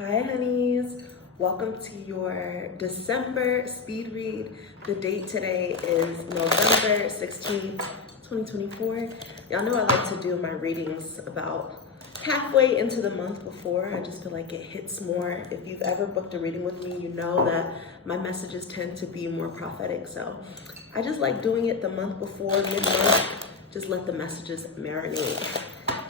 Hi honeys, welcome to your December speed read. The date today is November 16th, 2024. Y'all know I like to do my readings about halfway into the month before. I just feel like it hits more. If you've ever booked a reading with me, you know that my messages tend to be more prophetic. So I just like doing it the month before, mid-month, just let the messages marinate.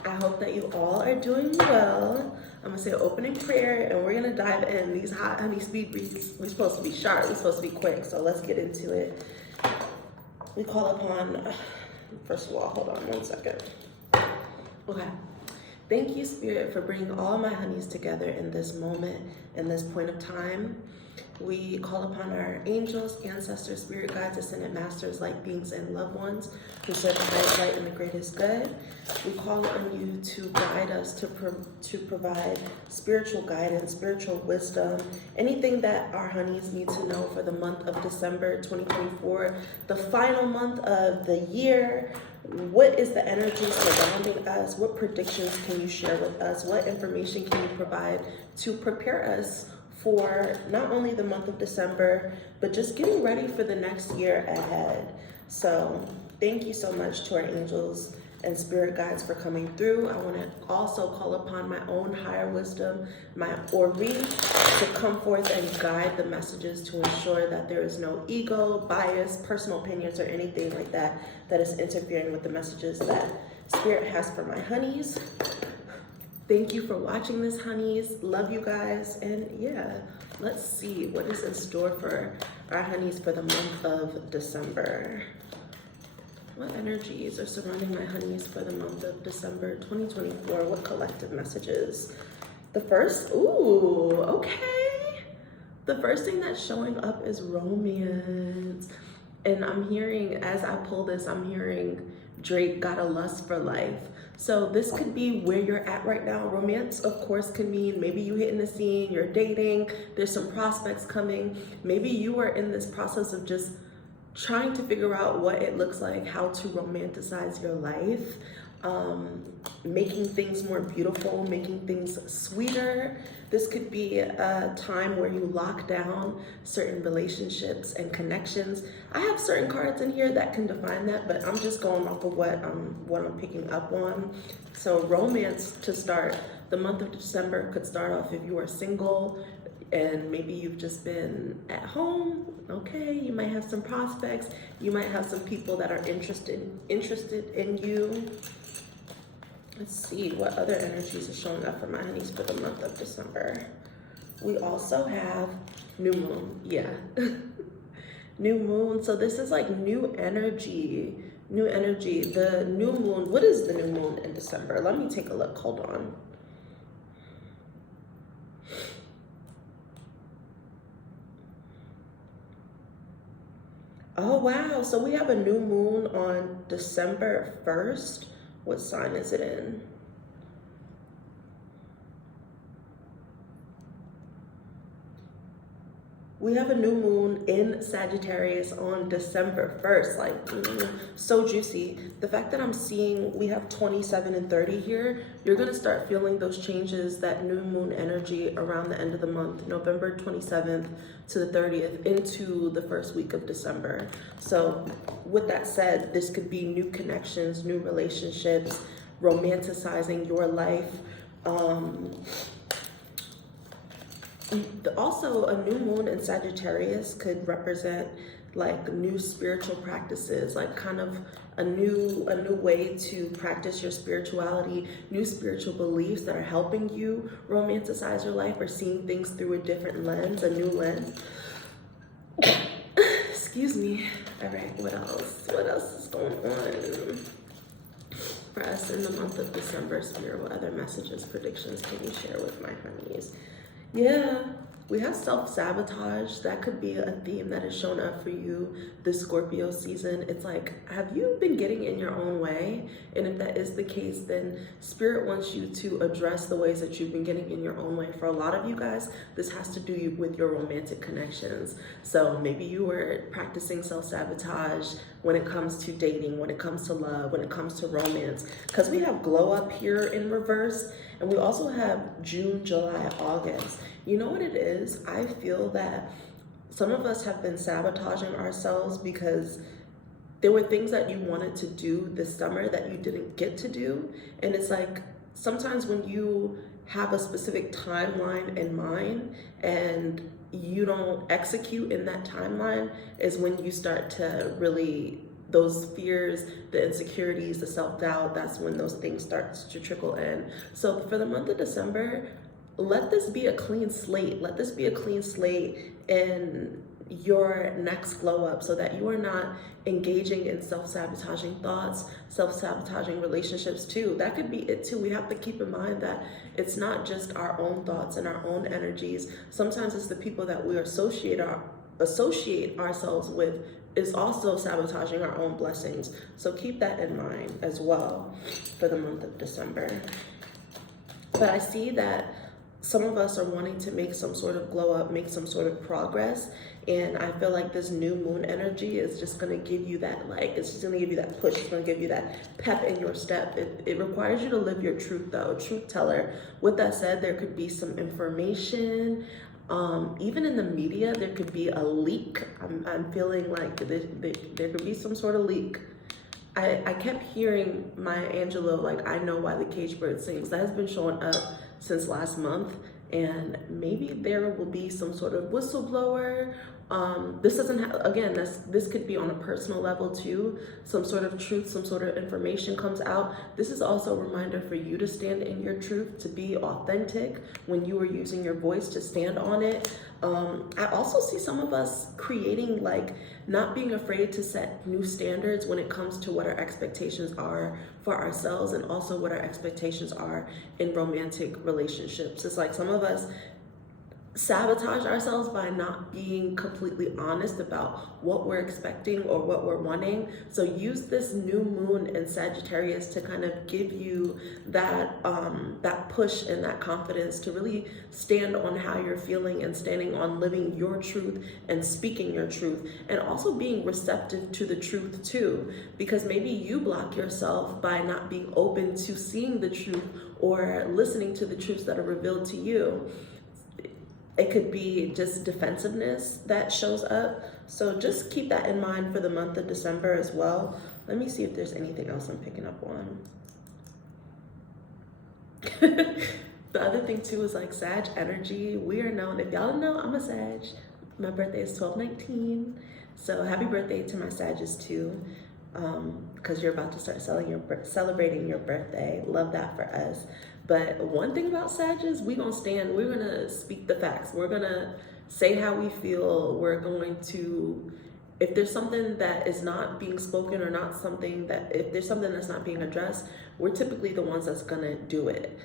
I hope that you all are doing well. I'm gonna say an opening prayer and we're gonna dive in. These hot honey speed reads, we're supposed to be sharp, we're supposed to be quick, so let's get into it. We call upon, first of all, hold on one second. Okay. Thank you, Spirit, for bringing all my honeys together in this moment, in this point of time. We call upon our angels, ancestors, spirit guides, ascended masters, light beings, and loved ones who serve the highest light and the greatest good. We call on you to guide us, to provide spiritual guidance, spiritual wisdom, anything that our honeys need to know for the month of December 2024, the final month of the year. What is the energy surrounding us? What predictions can you share with us? What information can you provide to prepare us for not only the month of December, but just getting ready for the next year ahead? So thank you so much to our angels and spirit guides for coming through. I want to also call upon my own higher wisdom, my Ori, to come forth and guide the messages to ensure that there is no ego, bias, personal opinions, or anything like that that is interfering with the messages that Spirit has for my honeys. Thank you for watching this, honeys. Love you guys. And yeah, let's see what is in store for our honeys for the month of December. What energies are surrounding my honeys for the month of December 2024? What collective messages? The first, ooh, okay. The first thing that's showing up is romance. And I'm hearing, as I pull this, I'm hearing Drake got a lust for life. So this could be where you're at right now. Romance, of course, can mean maybe you hitting the scene, you're dating, there's some prospects coming. Maybe you are in this process of just trying to figure out what it looks like, how to romanticize your life, making things more beautiful, making things sweeter. This could be a time where you lock down certain relationships and connections. I have certain cards in here that can define that, but I'm just going off of what I'm picking up on. So romance to start. The month of December could start off if you are single and maybe you've just been at home. Okay, you might have some prospects. You might have some people that are interested in you. Let's see what other energies are showing up for my honeys for the month of December. We also have new moon. Yeah. New moon. So this is like new energy. New energy. The new moon. What is the new moon in December? Let me take a look. Hold on. Oh, wow. So we have a new moon on December 1st. What sign is it in? We have a new moon in Sagittarius on December 1st. Like, so juicy. The fact that I'm seeing we have 27 and 30 here, you're going to start feeling those changes, that new moon energy around the end of the month, November 27th to the 30th into the first week of December. So with that said, this could be new connections, new relationships, romanticizing your life. Also, a new moon in Sagittarius could represent like new spiritual practices, like kind of a new way to practice your spirituality, new spiritual beliefs that are helping you romanticize your life or seeing things through a different lens, a new lens. Excuse me. All right, what else? What else is going on for us in the month of December, Spirit? What other messages, predictions can you share with my honeys? Yeah, we have self-sabotage. That could be a theme that has shown up for you this Scorpio season. It's like, have you been getting in your own way? And if that is the case, then Spirit wants you to address the ways that you've been getting in your own way. For a lot of you guys, this has to do with your romantic connections. So maybe you were practicing self-sabotage when it comes to dating, when it comes to love, when it comes to romance. Because we have glow up here in reverse. And we also have June, July, August. You know what it is? I feel that some of us have been sabotaging ourselves because there were things that you wanted to do this summer that you didn't get to do. And it's like, sometimes when you have a specific timeline in mind and you don't execute in that timeline is when you start to really, those fears, the insecurities, the self-doubt, that's when those things start to trickle in. So for the month of December, let this be a clean slate. Let this be a clean slate in your next glow up so that you are not engaging in self-sabotaging thoughts, self-sabotaging relationships too. That could be it too. We have to keep in mind that it's not just our own thoughts and our own energies. Sometimes it's the people that we associate ourselves with is also sabotaging our own blessings. So keep that in mind as well for the month of December. But I see that some of us are wanting to make some sort of glow up, make some sort of progress. And I feel like this new moon energy is just going to give you that, like, it's just going to give you that push. It's going to give you that pep in your step. It requires you to live your truth though, truth teller. With that said, there could be some information. Even in the media, there could be a leak. I'm feeling like there could be some sort of leak. I kept hearing Maya Angelou, like, I know why the cage bird sings. That has been showing up since last month, and maybe there will be some sort of whistleblower. This doesn't have, again, this could be on a personal level too. Some sort of truth, some sort of information comes out. This is also a reminder for you to stand in your truth, to be authentic when you are using your voice, to stand on it. I also see some of us creating, like, not being afraid to set new standards when it comes to what our expectations are for ourselves and also what our expectations are in romantic relationships. It's like some of us sabotage ourselves by not being completely honest about what we're expecting or what we're wanting. So use this new moon in Sagittarius to kind of give you that that push and that confidence to really stand on how you're feeling and standing on living your truth and speaking your truth, and also being receptive to the truth too, because maybe you block yourself by not being open to seeing the truth or listening to the truths that are revealed to you. It could be just defensiveness that shows up. So just keep that in mind for the month of December as well. Let me see if there's anything else I'm picking up on. The other thing too is like Sag energy. We are known, if y'all don't know, I'm a Sag. My birthday is 12/19. So happy birthday to my Sages too. Because you're about to start celebrating your birthday. Love that for us. But one thing about Sages, we're gonna speak the facts. We're gonna say how we feel. We're going to, if there's something that is not being spoken or not something that, if there's something that's not being addressed, we're typically the ones that's gonna do it.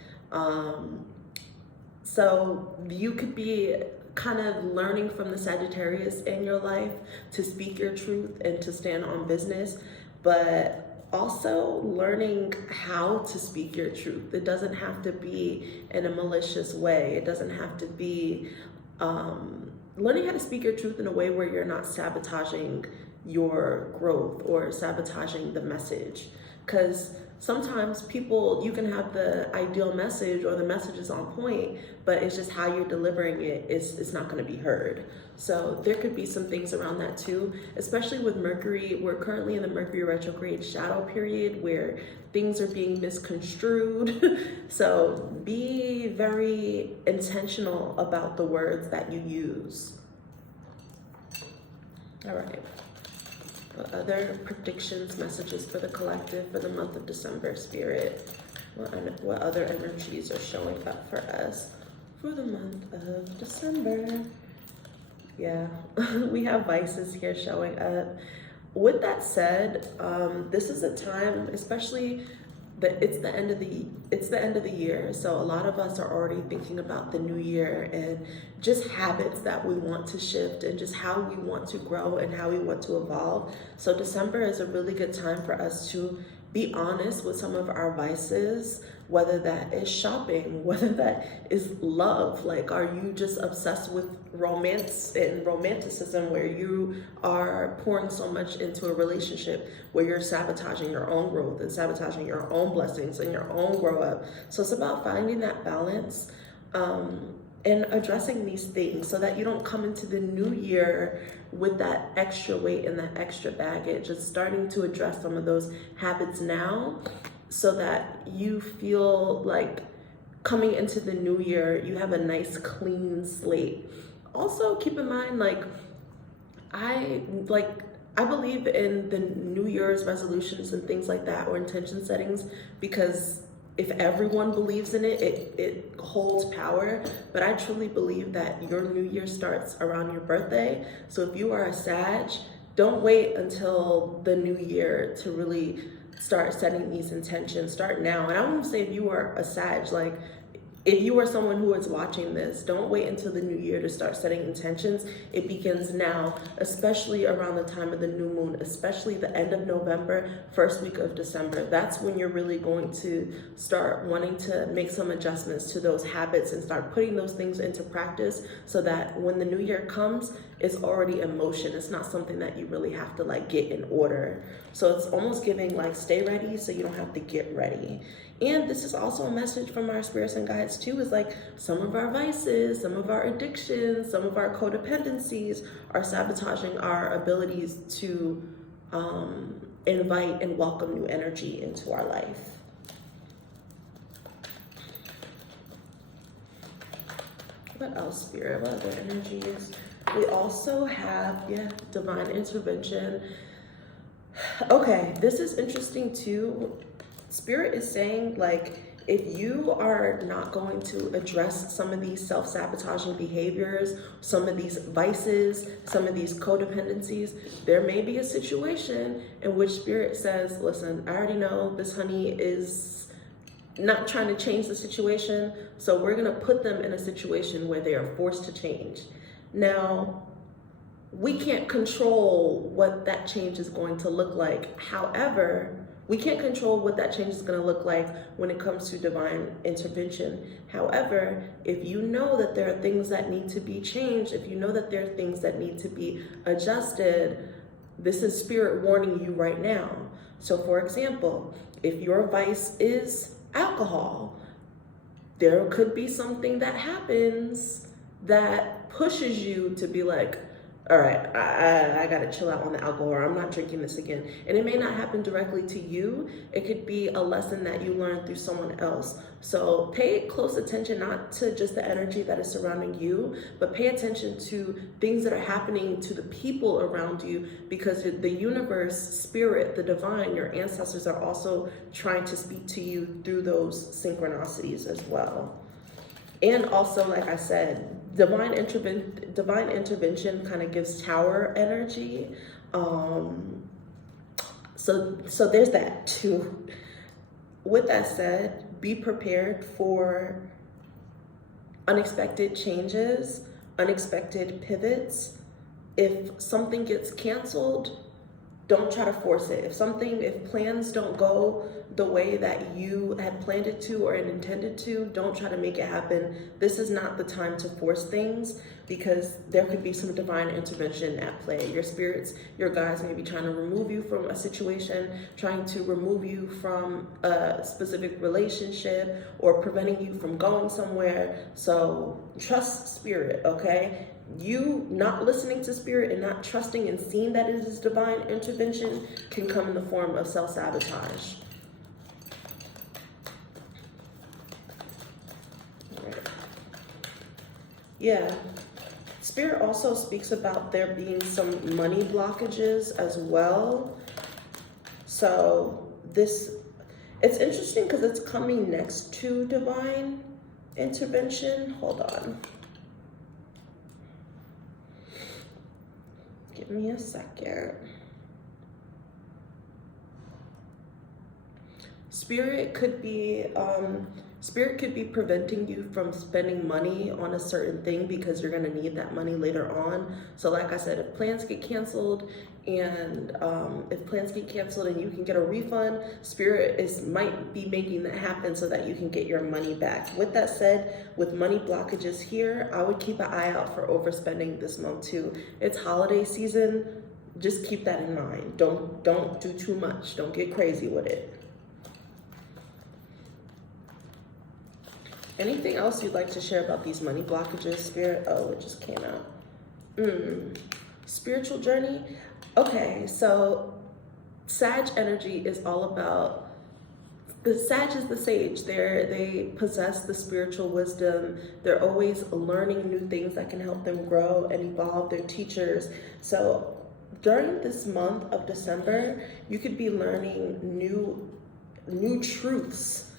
So you could be kind of learning from the Sagittarius in your life to speak your truth and to stand on business, but also learning how to speak your truth. It doesn't have to be in a malicious way. It doesn't have to be learning how to speak your truth in a way where you're not sabotaging your growth or sabotaging the message. Because sometimes you can have the ideal message or the message is on point, but it's just how you're delivering it is not going to be heard. So there could be some things around that too, especially with Mercury. We're currently in the Mercury retrograde shadow period where things are being misconstrued. So be very intentional about the words that you use. All right. What other predictions, messages for the collective for the month of December, Spirit? What other energies are showing up for us for the month of December? Yeah, we have vices here showing up. With that said, this is a time, especially that it's the end of the year. So a lot of us are already thinking about the new year and just habits that we want to shift and just how we want to grow and how we want to evolve. So December is a really good time for us to be honest with some of our vices, whether that is shopping, whether that is love. Like, are you just obsessed with romance and romanticism where you are pouring so much into a relationship where you're sabotaging your own growth and sabotaging your own blessings and your own grow up? So it's about finding that balance and addressing these things so that you don't come into the new year with that extra weight and that extra baggage. Just starting to address some of those habits now so that you feel like coming into the new year, you have a nice clean slate. Also keep in mind, I believe in the New Year's resolutions and things like that, or intention settings, because if everyone believes in it, it holds power. But I truly believe that your new year starts around your birthday. So if you are a Sag, don't wait until the new year to really start setting these intentions. Start now. And I won't say if you are a Sag, like if you are someone who is watching this, don't wait until the new year to start setting intentions. It begins now, especially around the time of the new moon, especially the end of November, first week of December. That's when you're really going to start wanting to make some adjustments to those habits and start putting those things into practice so that when the new year comes, it's already in motion. It's not something that you really have to get in order. So it's almost giving stay ready so you don't have to get ready. And this is also a message from our spirits and guides too, is some of our vices, some of our addictions, some of our codependencies are sabotaging our abilities to invite and welcome new energy into our life. What else, Spirit? What other energies? We also have, divine intervention. Okay, this is interesting too. Spirit is saying, if you are not going to address some of these self-sabotaging behaviors, some of these vices, some of these codependencies, there may be a situation in which Spirit says, listen, I already know this honey is not trying to change the situation, so we're going to put them in a situation where they are forced to change. Now, we can't control what that change is going to look like. However, we can't control what that change is going to look like when it comes to divine intervention. However, if you know that there are things that need to be changed, if you know that there are things that need to be adjusted, this is Spirit warning you right now. So for example, if your vice is alcohol, there could be something that happens that pushes you to be all right, I gotta chill out on the alcohol, or I'm not drinking this again. And it may not happen directly to you. It could be a lesson that you learned through someone else. So pay close attention, not to just the energy that is surrounding you, but pay attention to things that are happening to the people around you, because the universe, spirit, the divine, your ancestors are also trying to speak to you through those synchronicities as well. And also, like I said, divine intervention kind of gives tower energy. So there's that too. With that said, be prepared for unexpected changes, unexpected pivots. If something gets canceled, don't try to force it. If plans don't go the way that you had planned it to or intended to, don't try to make it happen. This is not the time to force things, because there could be some divine intervention at play. Your spirits, your guides may be trying to remove you from a situation, trying to remove you from a specific relationship, or preventing you from going somewhere. So trust Spirit, okay? You not listening to Spirit and not trusting and seeing that it is divine intervention can come in the form of self-sabotage. Right. Yeah. Spirit also speaks about there being some money blockages as well. So it's interesting because it's coming next to divine intervention. Hold on. Give me a second. Spirit could be Spirit could be preventing you from spending money on a certain thing because you're going to need that money later on. So like I said, if plans get canceled and you can get a refund, Spirit might be making that happen so that you can get your money back. With that said, with money blockages here, I would keep an eye out for overspending this month too. It's holiday season. Just keep that in mind. Don't do too much. Don't get crazy with it. Anything else you'd like to share about these money blockages, Spirit? Oh, it just came out. Spiritual journey. Okay, so Sag energy is all about, the Sag is the sage. They possess the spiritual wisdom. They're always learning new things that can help them grow and evolve. They're teachers. So during this month of December, you could be learning new truths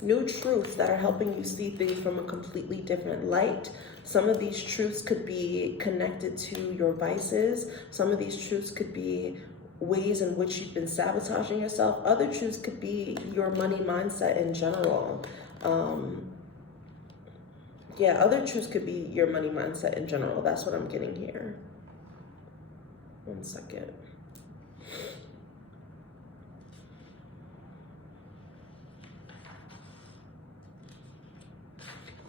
that are helping you see things from a completely different light. Some of these truths could be connected to your vices. Some of these truths could be ways in which you've been sabotaging yourself. Other truths could be your money mindset in general. Other truths could be your money mindset in general. That's what I'm getting here. One second.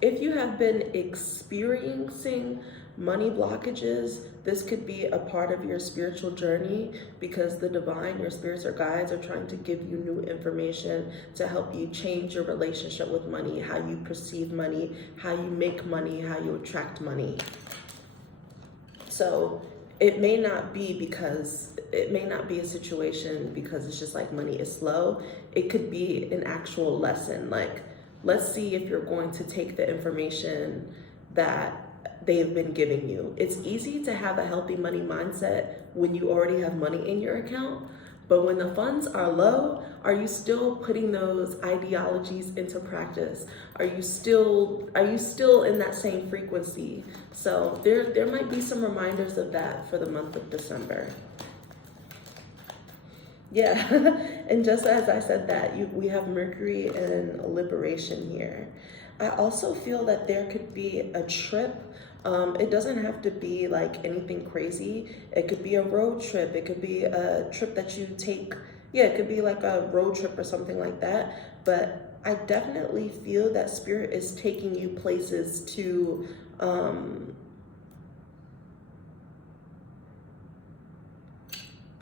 If you have been experiencing money blockages, this could be a part of your spiritual journey because the divine, your spirits or guides, are trying to give you new information to help you change your relationship with money, how you perceive money, how you make money, how you attract money. So it may not be a situation because it's just like money is slow. It could be an actual lesson. Like, let's see if you're going to take the information that they've been giving you. It's easy to have a healthy money mindset when you already have money in your account, but when the funds are low, are you still putting those ideologies into practice? Are you still in that same frequency? So there might be some reminders of that for the month of December. Yeah, and just as I said that, we have Mercury and liberation here. I also feel that there could be a trip. It doesn't have to be like anything crazy. It could be a road trip. It could be a trip that you take. Yeah, it could be like a road trip or something like that. But I definitely feel that Spirit is taking you places to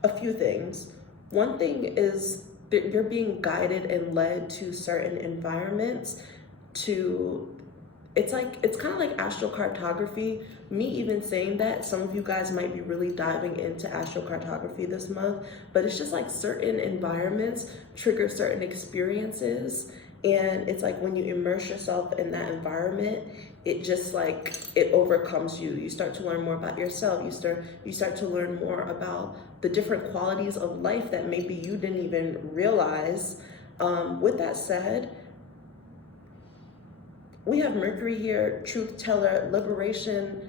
a few things. One thing is that you're being guided and led to certain environments it's kind of like astrocartography. Me even saying that, some of you guys might be really diving into astrocartography this month, but it's just like certain environments trigger certain experiences. And it's like when you immerse yourself in that environment, it just like, it overcomes you. You start to learn more about yourself. You start to learn more about the different qualities of life that maybe you didn't even realize. With that said, we have Mercury here, truth teller, liberation.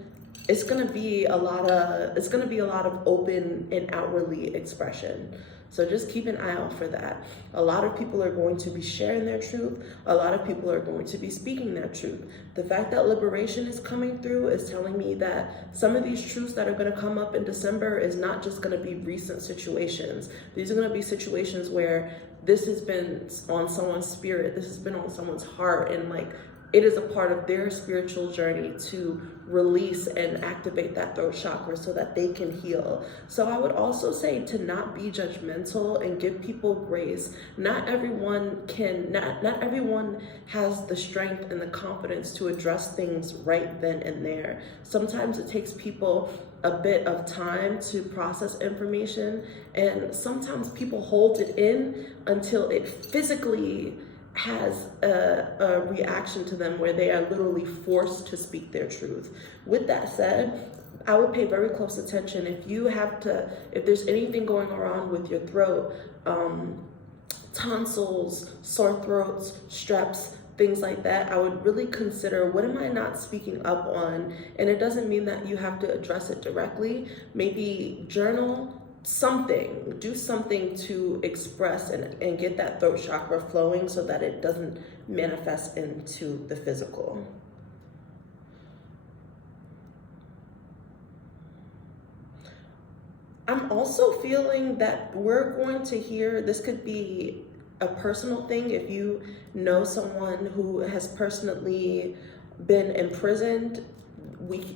It's gonna be a lot of open and outwardly expression. So just keep an eye out for that. A lot of people are going to be sharing their truth. A lot of people are going to be speaking their truth. The fact that liberation is coming through is telling me that some of these truths that are going to come up in December is not just going to be recent situations. These are going to be situations where this has been on someone's spirit. This has been on someone's heart, and like, it is a part of their spiritual journey to release and activate that throat chakra so that they can heal. So I would also say to not be judgmental and give people grace. Not everyone has the strength and the confidence to address things right then and there. Sometimes it takes people a bit of time to process information, and sometimes people hold it in until it physically has a reaction to them where they are literally forced to speak their truth. With that said, I would pay very close attention if there's anything going around with your throat, tonsils, sore throats, streps, things like that. I would really consider, what am I not speaking up on? And it doesn't mean that you have to address it directly. Maybe journal, do something to express and get that throat chakra flowing so that it doesn't manifest into the physical. I'm also feeling that we're going to hear, this could be a personal thing. If you know someone who has personally been imprisoned,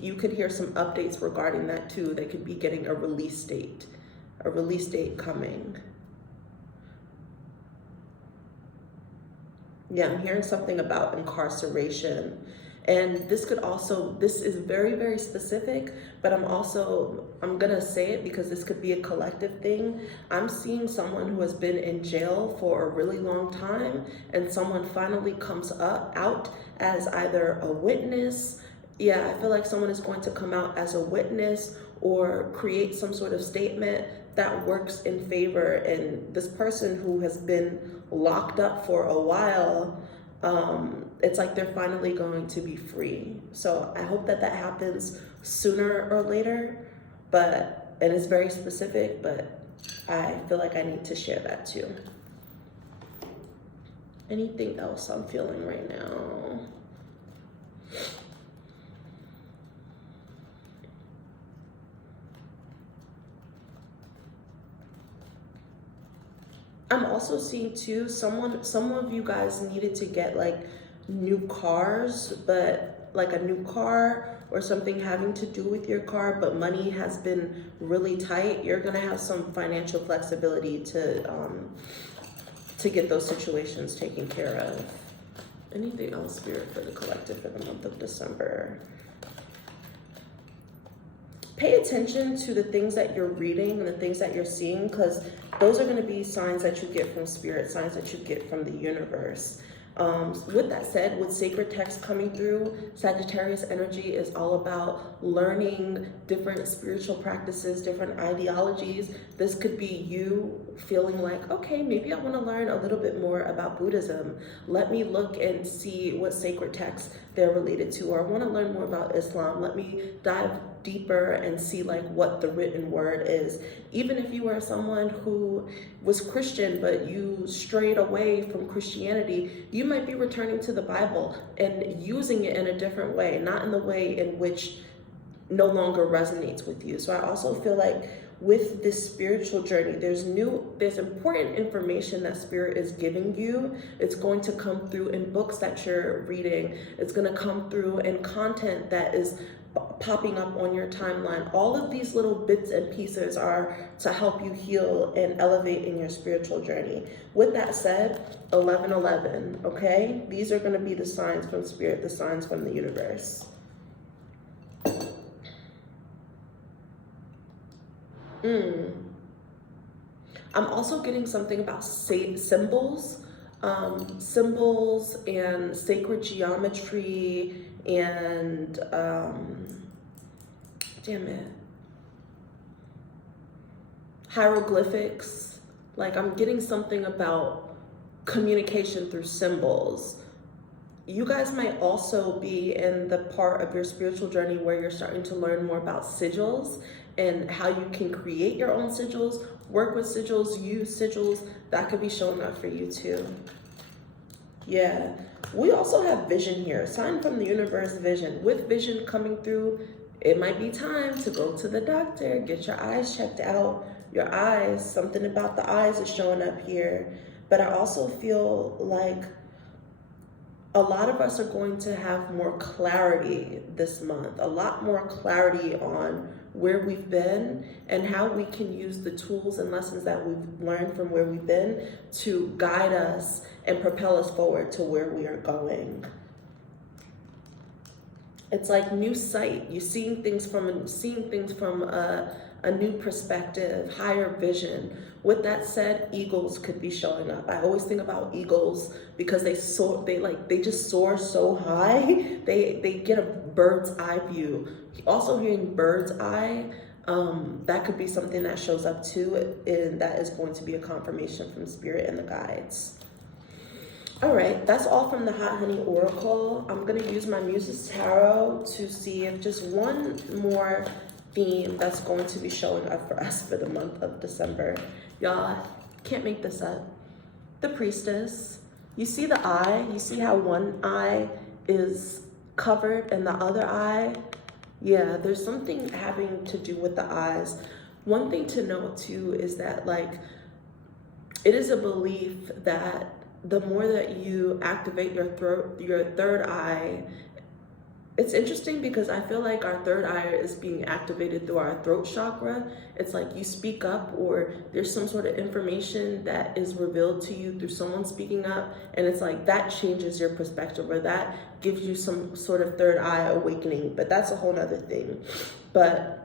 you could hear some updates regarding that too. They could be getting a release date coming. Yeah, I'm hearing something about incarceration. And this is very, very specific, but I'm gonna say it because this could be a collective thing. I'm seeing someone who has been in jail for a really long time, and someone finally comes out as either a witness. Yeah, I feel like someone is going to come out as a witness or create some sort of statement that works in favor. And this person who has been locked up for a while, it's like they're finally going to be free. So I hope that happens sooner or later, and it's very specific, but I feel like I need to share that too. Anything else I'm feeling right now? I'm also seeing too, some of you guys needed to get like new cars, but like a new car or something having to do with your car, but money has been really tight. You're gonna have some financial flexibility to get those situations taken care of. Anything else, Spirit, for the collective for the month of December? Pay attention to the things that you're reading and the things that you're seeing, because those are going to be signs that you get from Spirit, signs that you get from the universe. With that said, with sacred text coming through, Sagittarius energy is all about learning different spiritual practices, different ideologies. This could be you feeling like, okay, maybe I want to learn a little bit more about Buddhism. Let me look and see what sacred texts they're related to. Or I want to learn more about Islam. Let me dive deeper and see like what the written word is. Even if you are someone who was Christian but you strayed away from Christianity, you might be returning to the Bible and using it in a different way, not in the way in which no longer resonates with you. So I also feel like with this spiritual journey, there's important information that Spirit is giving you. It's going to come through in books that you're reading. It's going to come through in content that is popping up on your timeline. All of these little bits and pieces are to help you heal and elevate in your spiritual journey. With that said, 1111, okay? These are going to be the signs from Spirit, the signs from the universe. I'm also getting something about symbols, symbols and sacred geometry and hieroglyphics. Like I'm getting something about communication through symbols. You guys might also be in the part of your spiritual journey where you're starting to learn more about sigils and how you can create your own sigils, work with sigils, use sigils. That could be showing up for you too. Yeah, we also have vision here, sign from the universe, vision. With vision coming through, it might be time to go to the doctor, get your eyes checked out. Your eyes, something about the eyes is showing up here. But I also feel like a lot of us are going to have more clarity this month, a lot more clarity on where we've been and how we can use the tools and lessons that we've learned from where we've been to guide us and propel us forward to where we are going. It's like new sight. You're seeing things from a new perspective, higher vision. With that said, eagles could be showing up. I always think about eagles because they just soar so high. They get a bird's eye view. Also hearing bird's eye, that could be something that shows up too, and that is going to be a confirmation from Spirit and the guides. All right, that's all from the Hot Honey Oracle. I'm gonna use my Muses Tarot to see if just one more theme that's going to be showing up for us for the month of December. Y'all, can't make this up. The priestess. You see the eye? You see how one eye is covered and the other eye? Yeah, there's something having to do with the eyes. One thing to note too is that, like, it is a belief that the more that you activate your third eye, it's interesting because I feel like our third eye is being activated through our throat chakra. It's like you speak up, or there's some sort of information that is revealed to you through someone speaking up, and it's like that changes your perspective, or that gives you some sort of third eye awakening. But that's a whole nother thing. But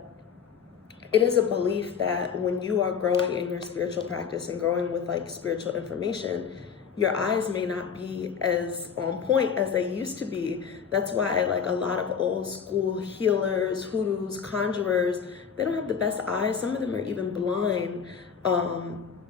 it is a belief that when you are growing in your spiritual practice and growing with like spiritual information, your eyes may not be as on point as they used to be. That's why like a lot of old school healers, hoodoos, conjurers, they don't have the best eyes. Some of them are even blind,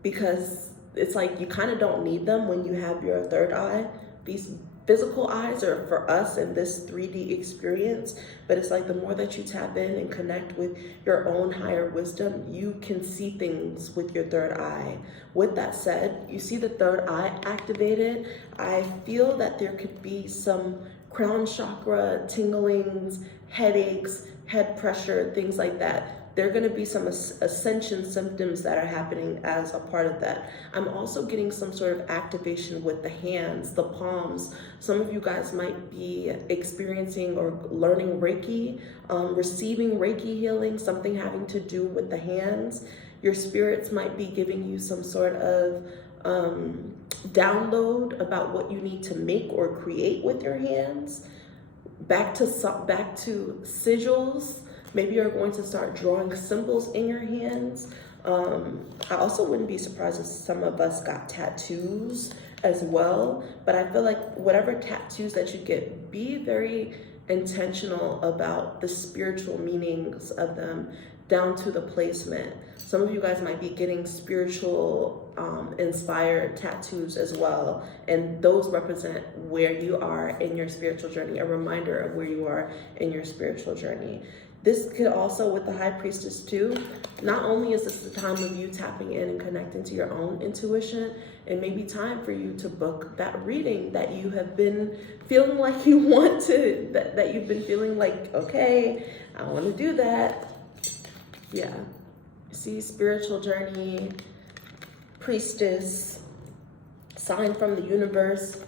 because it's like you kind of don't need them when you have your third eye. These physical eyes are for us in this 3D experience, but it's like the more that you tap in and connect with your own higher wisdom, you can see things with your third eye. With that said, you see the third eye activated. I feel that there could be some crown chakra tinglings, headaches, head pressure, things like that. There are going to be some ascension symptoms that are happening as a part of that. I'm also getting some sort of activation with the hands, the palms. Some of you guys might be experiencing or learning Reiki, receiving Reiki healing, something having to do with the hands. Your spirits might be giving you some sort of download about what you need to make or create with your hands. Back to sigils. Maybe you're going to start drawing symbols in your hands. I also wouldn't be surprised if some of us got tattoos as well. But I feel like whatever tattoos that you get, be very intentional about the spiritual meanings of them down to the placement. Some of you guys might be getting spiritual inspired tattoos as well. And those represent where you are in your spiritual journey, a reminder of where you are in your spiritual journey. This could also, with the High Priestess too, not only is this the time of you tapping in and connecting to your own intuition, it may be time for you to book that reading that you have been feeling like you want to, that you've been feeling like, okay, I want to do that. Yeah. See, spiritual journey, priestess, sign from the universe,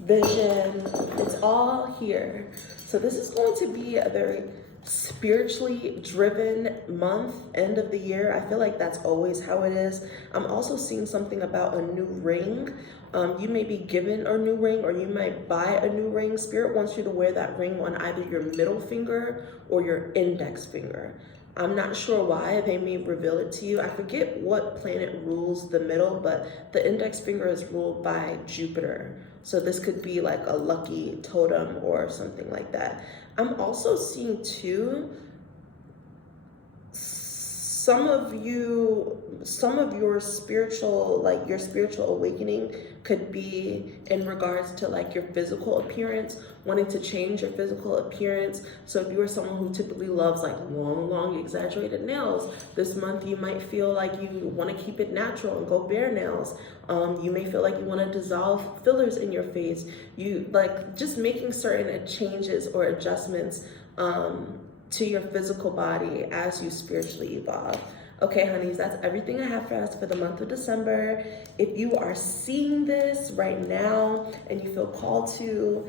vision, it's all here. So this is going to be a very spiritually driven month, end of the year. I feel like that's always how it is. I'm also seeing something about a new ring. You may be given a new ring, or you might buy a new ring. Spirit wants you to wear that ring on either your middle finger or your index finger. I'm not sure why. They may reveal it to you. I forget what planet rules the middle, but the index finger is ruled by Jupiter. So this could be like a lucky totem or something like that. I'm also seeing too, some of your spiritual, like your spiritual awakening could be in regards to like your physical appearance, wanting to change your physical appearance. So if you are someone who typically loves like long, exaggerated nails, this month you might feel like you want to keep it natural and go bare nails. You may feel like you want to dissolve fillers in your face. You like just making certain changes or adjustments to your physical body as you spiritually evolve. Okay, honeys, that's everything I have for us for the month of December. If you are seeing this right now and you feel called to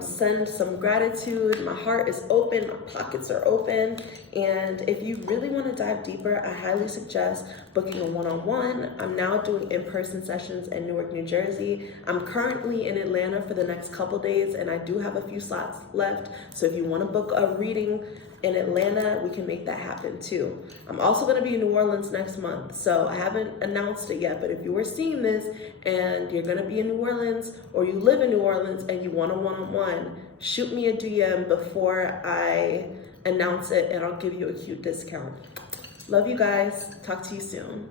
send some gratitude, my heart is open, my pockets are open. And if you really want to dive deeper, I highly suggest booking a one-on-one. I'm now doing in-person sessions in Newark, New Jersey. I'm currently in Atlanta for the next couple days, and I do have a few slots left. So if you want to book a reading in Atlanta, we can make that happen too. I'm also going to be in New Orleans next month, so I haven't announced it yet, but if you are seeing this and you're going to be in New Orleans, or you live in New Orleans and you want a one-on-one, shoot me a DM before I announce it and I'll give you a cute discount. Love you guys. Talk to you soon.